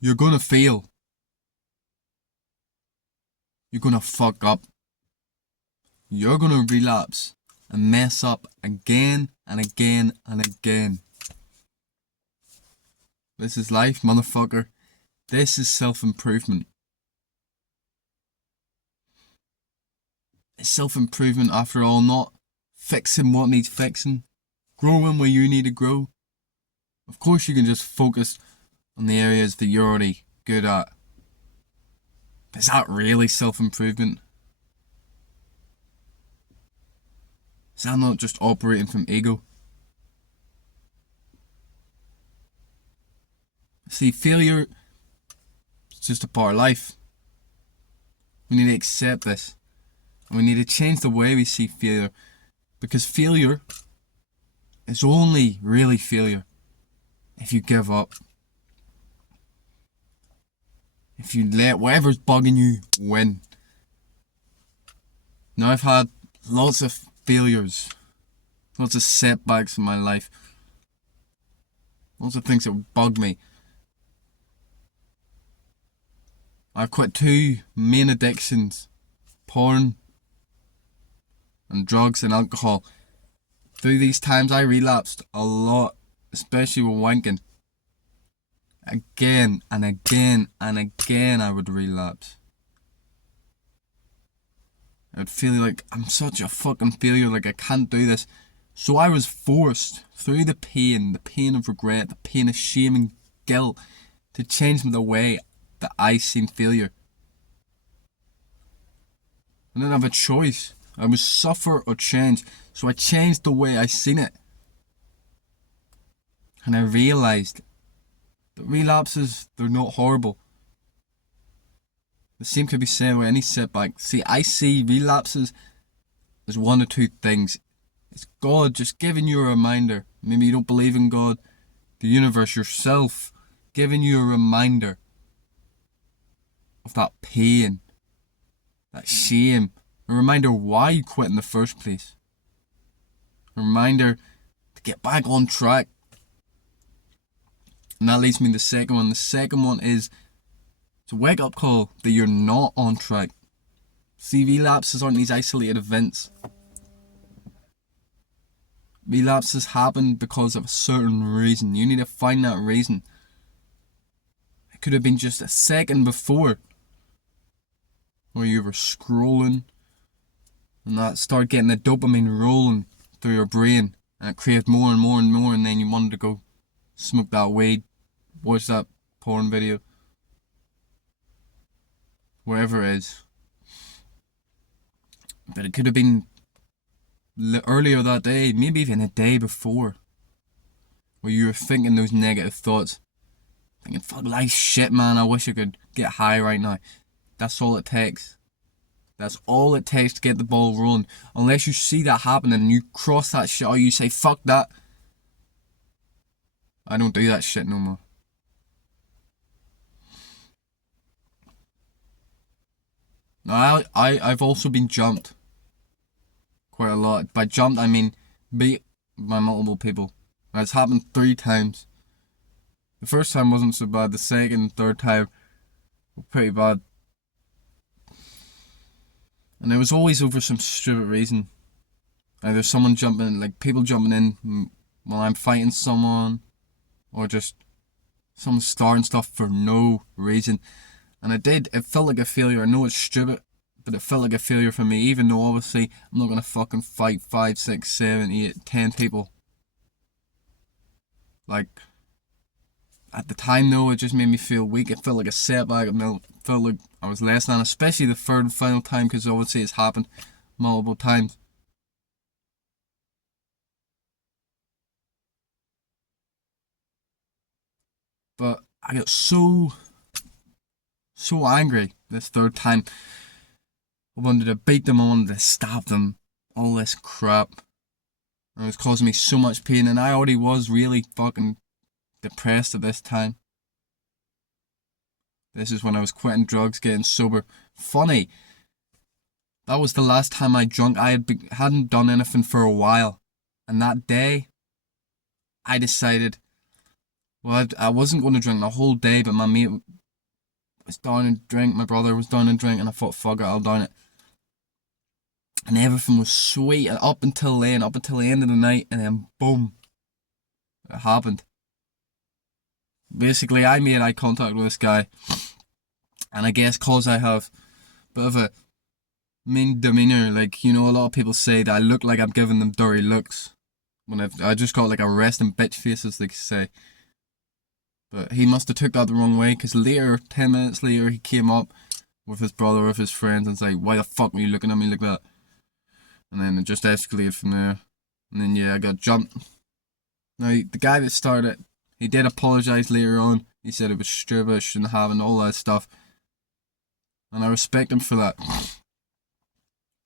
You're gonna fail. You're gonna fuck up. You're gonna relapse and mess up again and again and again. This is life, motherfucker. This is self-improvement. It's self-improvement after all, not fixing what needs fixing. Growing where you need to grow. Of course you can just focus on the areas that you're already good at. Is that really self-improvement? Is that not just operating from ego? See, failure is just a part of life. We need to accept this. And we need to change the way we see failure. Because failure is only really failure if you give up. If you let whatever's bugging you win. Now I've had lots of failures. Lots of setbacks in my life. Lots of things that bug me. I've quit 2 main addictions. Porn and drugs and alcohol. Through these times I relapsed a lot. Especially with wanking. Again and again and again I would relapse. I'd feel like I'm such a fucking failure, like I can't do this. So I was forced, through the pain of regret, the pain of shame and guilt, to change the way that I seen failure. I didn't have a choice. I was suffer or change. So I changed the way I seen it. And I realised that relapses, they're not horrible. The same could be said with any setback. See, I see relapses as one or two things. It's God just giving you a reminder. Maybe you don't believe in God. The universe, yourself, giving you a reminder of that pain, that shame. A reminder why you quit in the first place. A reminder to get back on track. And that leads me to the second one. The second one is to wake up call that you're not on track. See, relapses aren't these isolated events. Relapses happen because of a certain reason. You need to find that reason. It could have been just a second before where you were scrolling and that started getting the dopamine rolling through your brain and it craved more and more and more, and then you wanted to go smoke that weed, watch that porn video, whatever it is. But it could have been earlier that day, maybe even a day before, where you were thinking those negative thoughts, thinking, fuck, life's shit, man, I wish I could get high right now. That's all it takes. That's all it takes to get the ball rolling. Unless you see that happening and you cross that shit, or you say, fuck that, I don't do that shit no more. Now, I've also been jumped quite a lot. By jumped, I mean beat by multiple people. And it's happened 3 times. The first time wasn't so bad. The second and third time were pretty bad. And it was always over some stupid reason. Either someone jumping, like people jumping in while I'm fighting someone, or just someone starting stuff for no reason. And it felt like a failure. I know it's stupid, but it felt like a failure for me, even though obviously I'm not gonna fucking fight 5, 6, 7, 8, 10 people. Like, at the time though, it just made me feel weak. It felt like a setback. It felt like I was less than, especially the third and final time, because obviously it's happened multiple times. But I got so angry this third time. I wanted to beat them, I wanted to stab them, all this crap. And it was causing me so much pain, and I already was really fucking depressed at this time. This is when I was quitting drugs, getting sober. Funny, that was the last time I drunk. Hadn't done anything for a while. And that day, I decided Well, I wasn't going to drink the whole day, but my mate was down to drink, my brother was down to drink, and I thought, fuck it, I'll down it. And everything was sweet and up until then, up until the end of the night, and then boom, it happened. Basically, I made eye contact with this guy, and I guess cause I have a bit of a mean demeanor, like, you know, a lot of people say that I look like I'm giving them dirty looks. When I just got like a resting bitch face, as they say. But he must have took that the wrong way, because later, 10 minutes later, he came up with his brother, with his friends, and was like, why the fuck were you looking at me like that? And then it just escalated from there. And then, yeah, I got jumped. Now, the guy that started it, he did apologise later on. He said it was stupid, I shouldn't have, and all that stuff. And I respect him for that.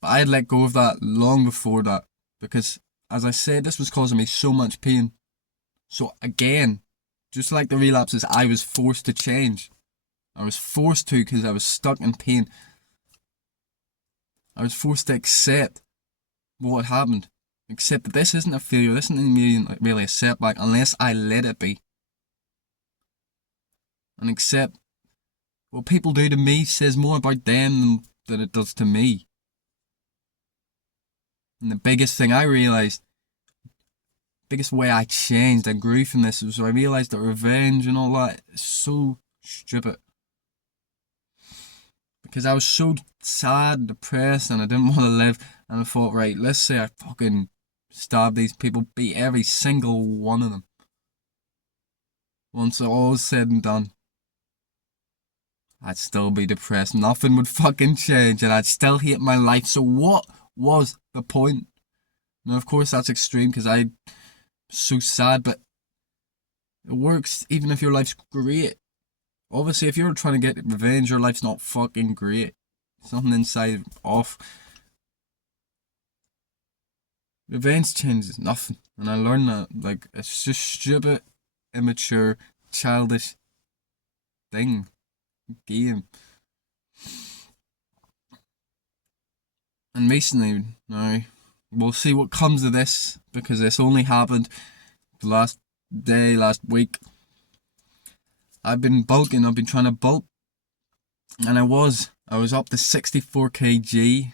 But I had let go of that long before that. Because, as I said, this was causing me so much pain. So, again, just like the relapses, I was forced to change. I was forced to, because I was stuck in pain. I was forced to accept what had happened. Accept that this isn't a failure, this isn't really a setback unless I let it be. And accept what people do to me says more about them than it does to me. And the biggest thing I realised, biggest way I changed and grew from this was I realised that revenge and all that is so stupid. Because I was so sad, depressed, and I didn't want to live. And I thought, right, let's say I fucking stab these people, beat every single one of them. Once it all is said and done, I'd still be depressed. Nothing would fucking change, and I'd still hate my life. So what was the point? Now, of course, that's extreme because I'm so sad, but it works even if your life's great. Obviously, if you're trying to get revenge, your life's not fucking great. Something inside off. Revenge changes nothing. And I learned that, like, it's just stupid, immature, childish thing. Game. And recently, now, we'll see what comes of this, because this only happened the last day, last week. I've been bulking, I've been trying to bulk, and I was up to 64 kg,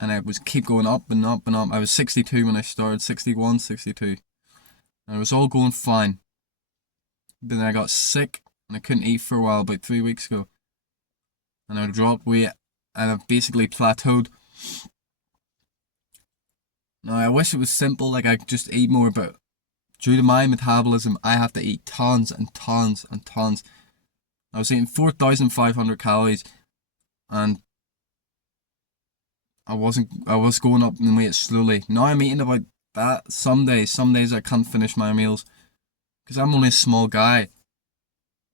and I was keep going up and up and up. I was 62 when I started, 61, 62, and it was all going fine. But then I got sick, and I couldn't eat for a while, about 3 weeks ago, and I dropped weight, and I've basically plateaued. Now, I wish it was simple, like I could just eat more, but due to my metabolism, I have to eat tons and tons and tons. I was eating 4,500 calories, and I was going up in weight slowly. Now I'm eating about that some days I can't finish my meals, because I'm only a small guy.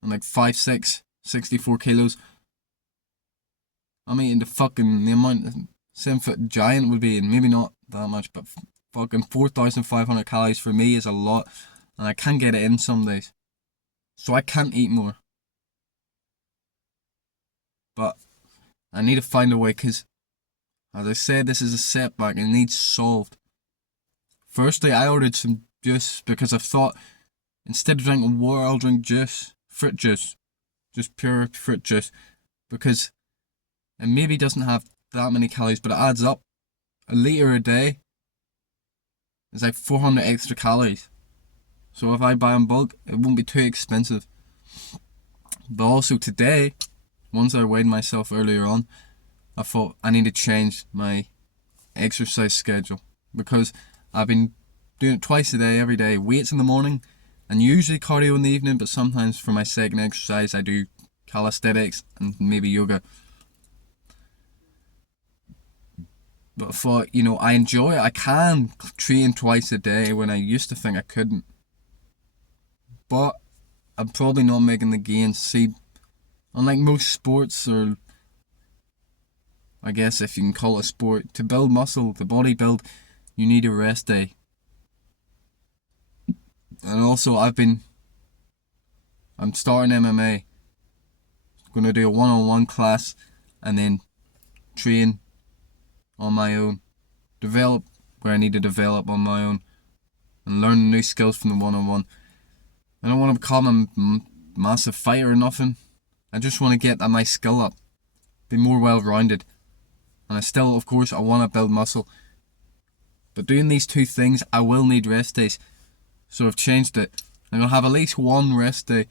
I'm like 5'6", 64 kilos. I'm eating the amount a 7-foot giant would be, and maybe not that much, but fucking 4,500 calories for me is a lot, and I can't get it in some days. So I can't eat more. But I need to find a way, because, as I said, this is a setback and it needs solved. Firstly, I ordered some juice because I thought, instead of drinking water, I'll drink juice. Fruit juice. Just pure fruit juice. Because it maybe doesn't have that many calories, but it adds up. A litre a day is like 400 extra calories. So if I buy in bulk, it won't be too expensive. But also today, once I weighed myself earlier on, I thought I need to change my exercise schedule, because I've been doing it twice a day, every day. Weights in the morning and usually cardio in the evening, but sometimes for my second exercise I do calisthenics and maybe yoga. But I thought, I enjoy it. I can train twice a day when I used to think I couldn't. But I'm probably not making the gains. See, unlike most sports, or I guess if you can call it a sport, to build muscle, to bodybuild, you need a rest day. And also I'm starting MMA. Going to do a one-on-one class and then train on my own. Develop where I need to develop on my own, and learn new skills from the one-on-one. I don't want to become a massive fighter or nothing. I just want to get my skill up, be more well-rounded. And I still, of course, I want to build muscle. But doing these two things, I will need rest days. So I've changed it. I'm going to have at least one rest day,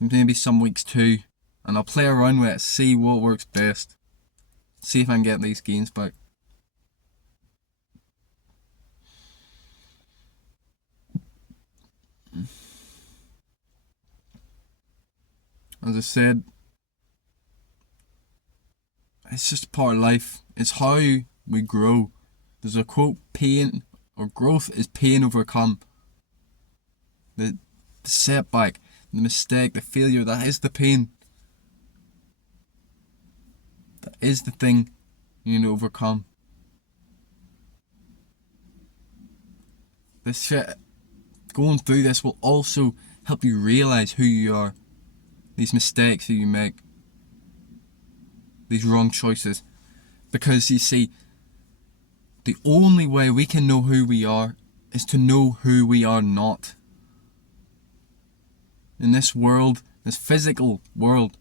maybe some weeks two. And I'll play around with it, see what works best. See if I can get these gains back. As I said, it's just part of life. It's how we grow. There's a quote, pain or growth is pain overcome. The setback, the mistake, the failure, that is the pain. That is the thing you need to overcome. This shit, going through this will also help you realise who you are. These mistakes that you make. These wrong choices. Because you see, the only way we can know who we are is to know who we are not. In this world, this physical world,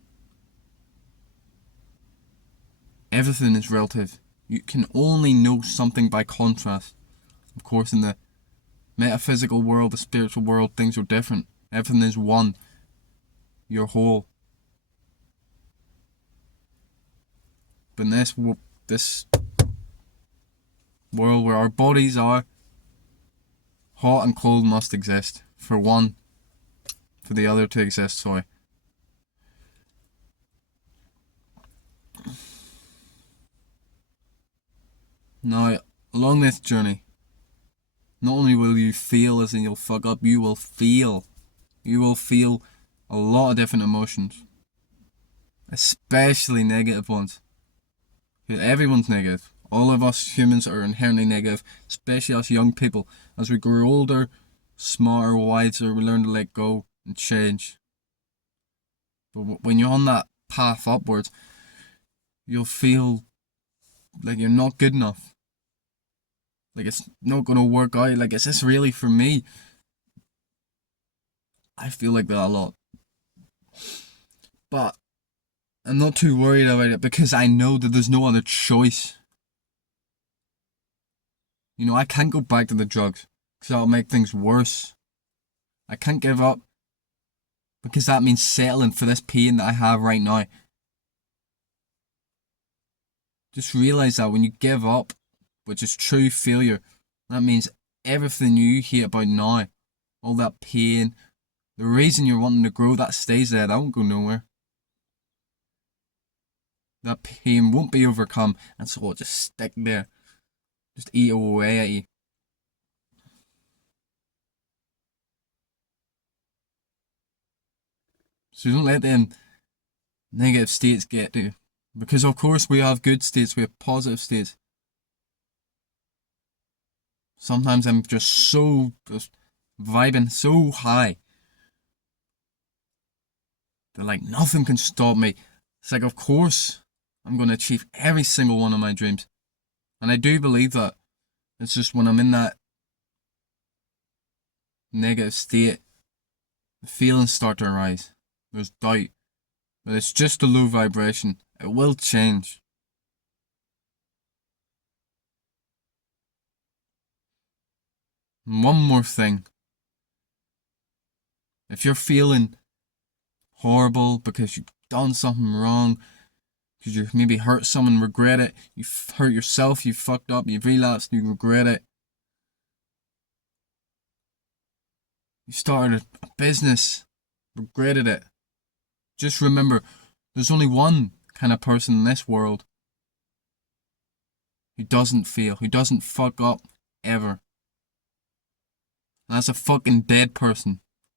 everything is relative. You can only know something by contrast. Of course, in the metaphysical world, the spiritual world, things are different. Everything is one. You're whole. But in this world where our bodies are, hot and cold must exist. For the other to exist, sorry. Now, along this journey, not only will you feel as in you'll fuck up, you will feel a lot of different emotions. Especially negative ones. Everyone's negative. All of us humans are inherently negative, especially us young people. As we grow older, smarter, wiser, we learn to let go and change. But when you're on that path upwards, you'll feel like you're not good enough. Like it's not going to work out. Like, is this really for me? I feel like that a lot. But I'm not too worried about it because I know that there's no other choice. You know, I can't go back to the drugs because that'll make things worse. I can't give up because that means settling for this pain that I have right now. Just realise that when you give up, which is true failure, that means everything you hate about now, all that pain, the reason you're wanting to grow, that stays there. That won't go nowhere. That pain won't be overcome, and so it'll just stick there. Just eat away at you. So don't let them negative states get to you. Because of course we have good states, we have positive states. Sometimes I'm just vibing so high that like nothing can stop me. It's like, of course I'm going to achieve every single one of my dreams. And I do believe that. It's just when I'm in that negative state, the feelings start to arise. There's doubt. But it's just a low vibration. It will change. And one more thing. If you're feeling horrible because you've done something wrong, because you maybe hurt someone, regret it, you've hurt yourself, you've fucked up, you've relapsed, you regret it. You started a business, regretted it. Just remember, there's only one kind of person in this world who doesn't fail, who doesn't fuck up, ever. And that's a fucking dead person.